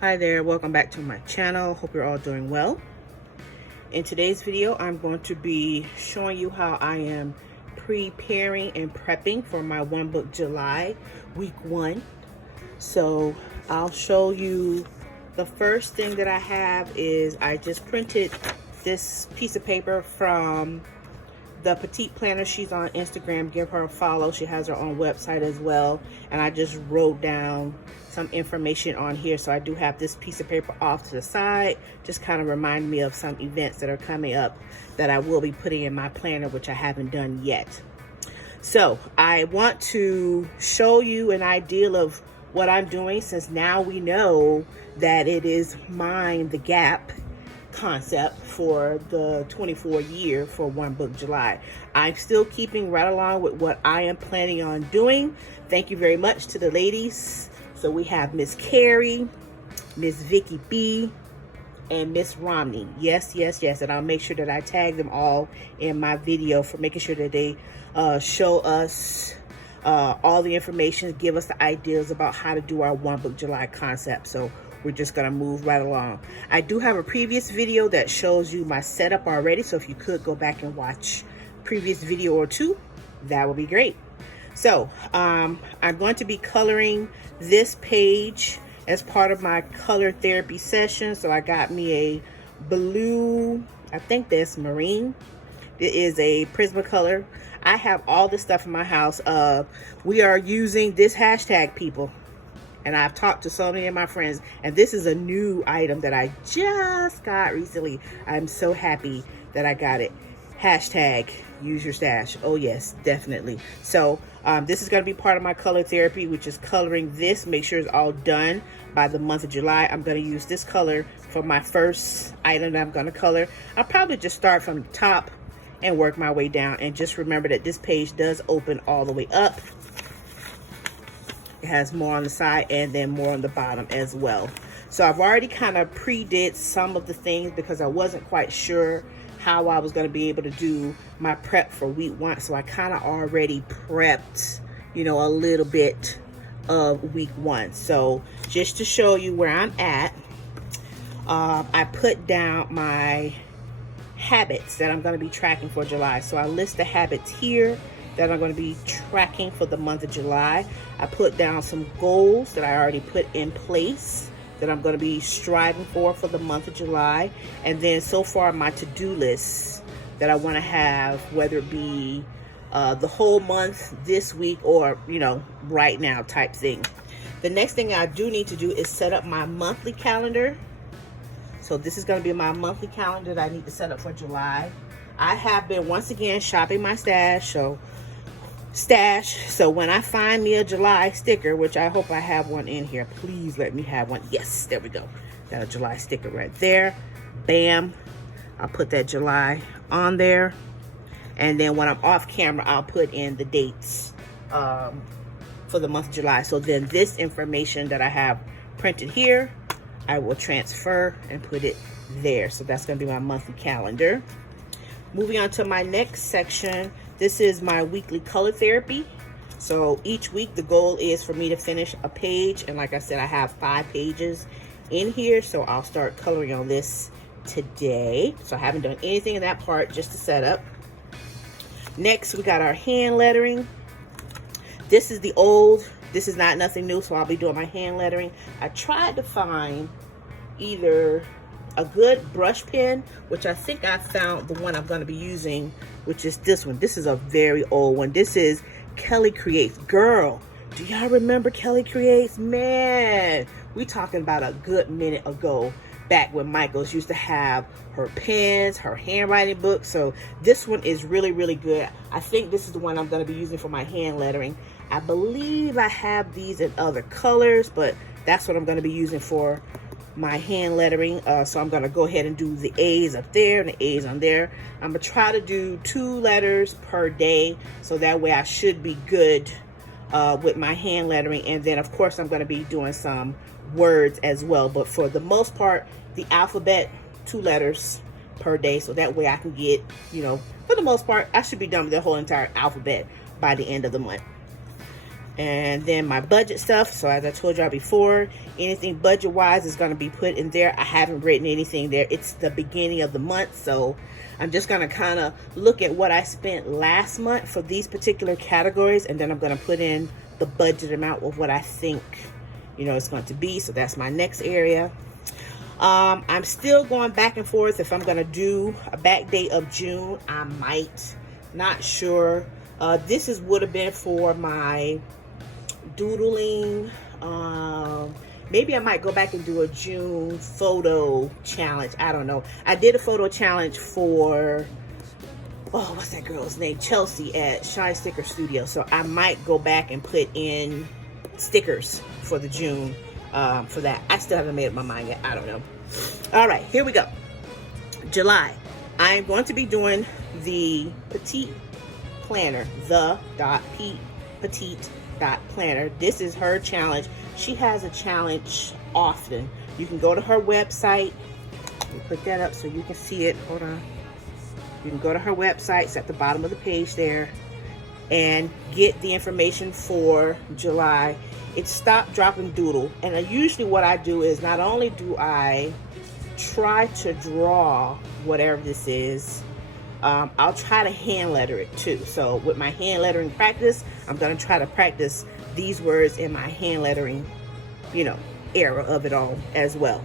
Hi there, welcome back to my channel. Hope you're all doing well. In today's video, I'm going to be showing you how I am preparing and prepping for my One Book July week 1. So I'll show you, the first thing that I have is I just printed this piece of paper from the Petite Planner. She's on Instagram. Give her a follow. She has her own website as well. And I just wrote down some information on here. So I do have this piece of paper off to the side. Just kind of remind me of some events that are coming up that I will be putting in my planner, which I haven't done yet. So I want to show you an idea of what I'm doing, since now we know that it is Mind the Gap concept for the 24 year for One Book July. I'm still keeping right along with what I am planning on doing. Thank you very much to the ladies. So we have Miss Carrie, Miss Vicky B, and Miss Romney. Yes. And I'll make sure that I tag them all in my video for making sure that they show us all the information, give us the ideas about how to do our One Book July concept. So we're just gonna move right along. I do have a previous video that shows you my setup already, so if you could go back and watch previous video or two, that would be great. So I'm going to be coloring this page as part of my color therapy session. So I got me a blue, I think that's marine. It is a Prismacolor. I have all this stuff in my house. We are using this hashtag, people. And I've talked to so many of my friends, and this is a new item that I just got recently. I'm so happy that I got it. Hashtag use your stash. Oh yes, definitely. So this is going to be part of my color therapy, which is coloring this. Make sure it's all done by the month of July. I'm going to use this color for my first item that I'm going to color. I'll probably just start from the top and work my way down. And just remember that this page does open all the way up. It has more on the side and then more on the bottom as well. So I've already kind of pre-did some of the things because I wasn't quite sure how I was going to be able to do my prep for week 1. So I kind of already prepped, you know, a little bit of week 1. So just to show you where I'm at, I put down my habits that I'm going to be tracking for July. So I list the habits here that I'm going to be tracking for the month of July. I put down some goals that I already put in place that I'm going to be striving for the month of July. And then so far my to-do list that I want to have, whether it be the whole month, this week, or, you know, right now type thing. The next thing I do need to do is set up my monthly calendar. So this is going to be my monthly calendar that I need to set up for July. I have been once again shopping my stash. So when I find me a July sticker, which I hope I have one in here, please let me have one. Yes, there we go. Got a July sticker right there. Bam. I'll put that July on there. And then when I'm off camera, I'll put in the dates for the month of July. So then this information that I have printed here, I will transfer and put it there. So that's going to be my monthly calendar. Moving on to my next section, this is my weekly color therapy. So each week the goal is for me to finish a page. And like I said, I have 5 pages in here. So I'll start coloring on this today. So I haven't done anything in that part, just to set up. Next, we got our hand lettering. This is this is not nothing new. So I'll be doing my hand lettering. I tried to find either a good brush pen, which I think I found the one I'm going to be using, which is this one. This is a very old one. This is Kelly Creates. Girl, do y'all remember Kelly Creates? Man, we talking about a good minute ago, back when Michaels used to have her pens, her handwriting books. So this one is really, really good. I think this is the one I'm going to be using for my hand lettering. I believe I have these in other colors, but that's what I'm going to be using for my hand lettering. So I'm going to go ahead and do the A's up there and the A's on there. I'm going to try to do 2 letters per day, so that way I should be good with my hand lettering. And then of course I'm going to be doing some words as well, but for the most part, the alphabet, 2 letters per day, so that way I can get, you know, for the most part, I should be done with the whole entire alphabet by the end of the month. And then my budget stuff. So as I told y'all before, anything budget wise is going to be put in there. I haven't written anything there. It's the beginning of the month, so I'm just going to kind of look at what I spent last month for these particular categories, and then I'm going to put in the budget amount of what I think, you know, it's going to be. So that's my next area. I'm still going back and forth if I'm going to do a back date of June. I might, not sure. This would have been for my doodling. Maybe I might go back and do a June photo challenge. I don't know. I did a photo challenge for, oh, what's that girl's name? Chelsea at Shine Sticker Studio. So I might go back and put in stickers for the June for that. I still haven't made up my mind yet. I don't know. All right, here we go. July. I am going to be doing the Petite Planner, Petite Planner. This is her challenge. She has a challenge often. You can go to her website. Let me put that up so you can see it. Hold on. You can go to her website. It's at the bottom of the page there, and get the information for July. It's Stop, Drop, and Doodle. And usually what I do is not only do I try to draw whatever this is, I'll try to hand letter it too. So with my hand lettering practice, I'm going to try to practice these words in my hand lettering, you know, era of it all as well.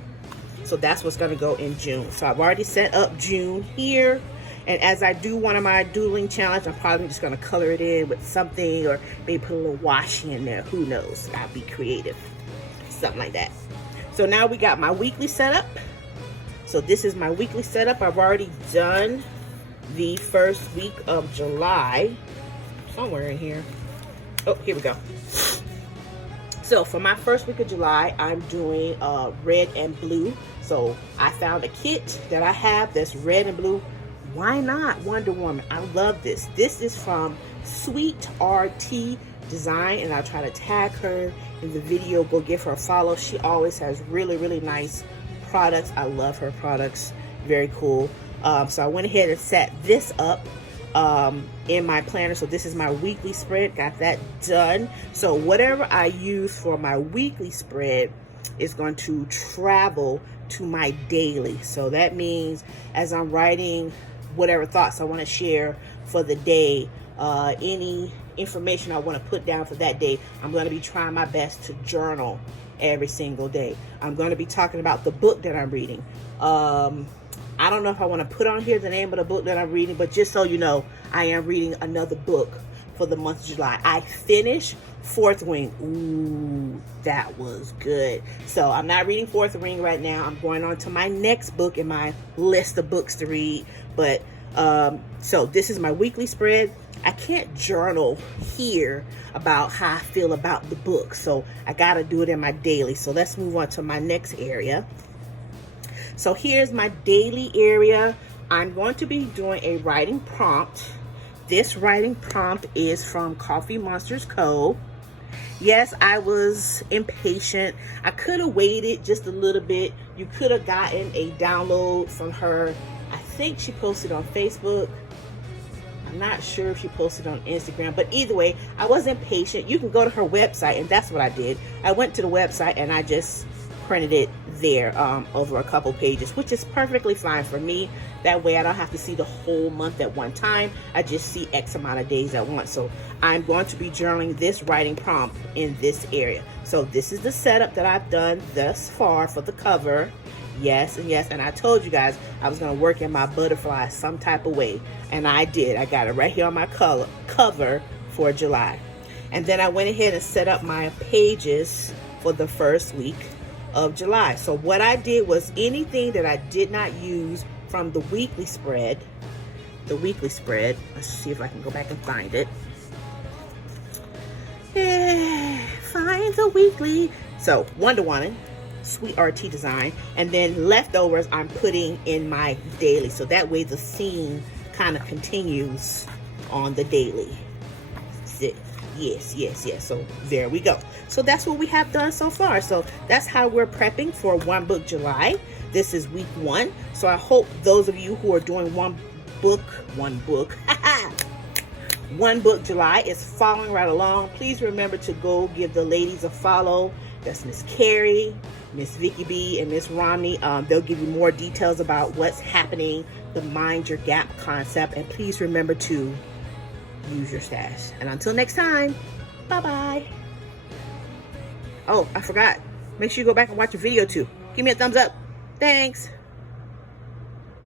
So that's what's going to go in June. So I've already set up June here. And as I do one of my doodling challenge, I'm probably just going to color it in with something, or maybe put a little washi in there. Who knows? I'll be creative. Something like that. So now we got my weekly setup. So this is my weekly setup. I've already done the first week of July. Somewhere in here. Oh, here we go. So for my first week of July, I'm doing red and blue. So I found a kit that I have that's red and blue. Why not Wonder Woman? I love this. This is from Sweet RT Design, and I'll try to tag her in the video. Go give her a follow. She always has really, really nice products. I love her products. Very cool. So I went ahead and set this up in my planner. So this is my weekly spread. Got that done. So whatever I use for my weekly spread is going to travel to my daily. So that means as I'm writing whatever thoughts I want to share for the day, any information I want to put down for that day, I'm going to be trying my best to journal every single day. I'm going to be talking about the book that I'm reading. I don't know if I want to put on here the name of the book that I'm reading, but just so you know, I am reading another book for the month of July. I finished Fourth Wing. Ooh, that was good. So I'm not reading Fourth Wing right now. I'm going on to my next book in my list of books to read. But so this is my weekly spread. I can't journal here about how I feel about the book, so I got to do it in my daily. So let's move on to my next area. So here's my daily area. I'm going to be doing a writing prompt. This writing prompt is from Coffee Monsters Co. Yes, I was impatient. I could have waited just a little bit. You could have gotten a download from her. I think she posted on Facebook. I'm not sure if she posted on Instagram, but either way, I was impatient. You can go to her website, and that's what I did. I went to the website and I just printed it there over a couple pages, which is perfectly fine for me. That way I don't have to see the whole month at one time. I just see X amount of days at once. So I'm going to be journaling this writing prompt in this area. So this is the setup that I've done thus far for the cover. Yes, and yes, and I told you guys I was going to work in my butterfly some type of way, and I did. I got it right here on my cover for July. And then I went ahead and set up my pages for the first week of July. So what I did was anything that I did not use from the weekly spread, let's see if I can go back and find it. Find the weekly. So Wonder Woman, Sweet RT Design, and then leftovers I'm putting in my daily, so that way the theme kind of continues on the daily. Yes. So there we go. So that's what we have done so far. So that's how we're prepping for One Book July. This is week 1. So I hope those of you who are doing one book One Book July is following right along. Please remember to go give the ladies a follow. That's Miss Carrie, Miss Vicky B, and Miss Romney. They'll give you more details about what's happening, the Mind Your Gap concept. And please remember to use your stash. And until next time, bye-bye. Oh, I forgot. Make sure you go back and watch the video too. Give me a thumbs up. Thanks.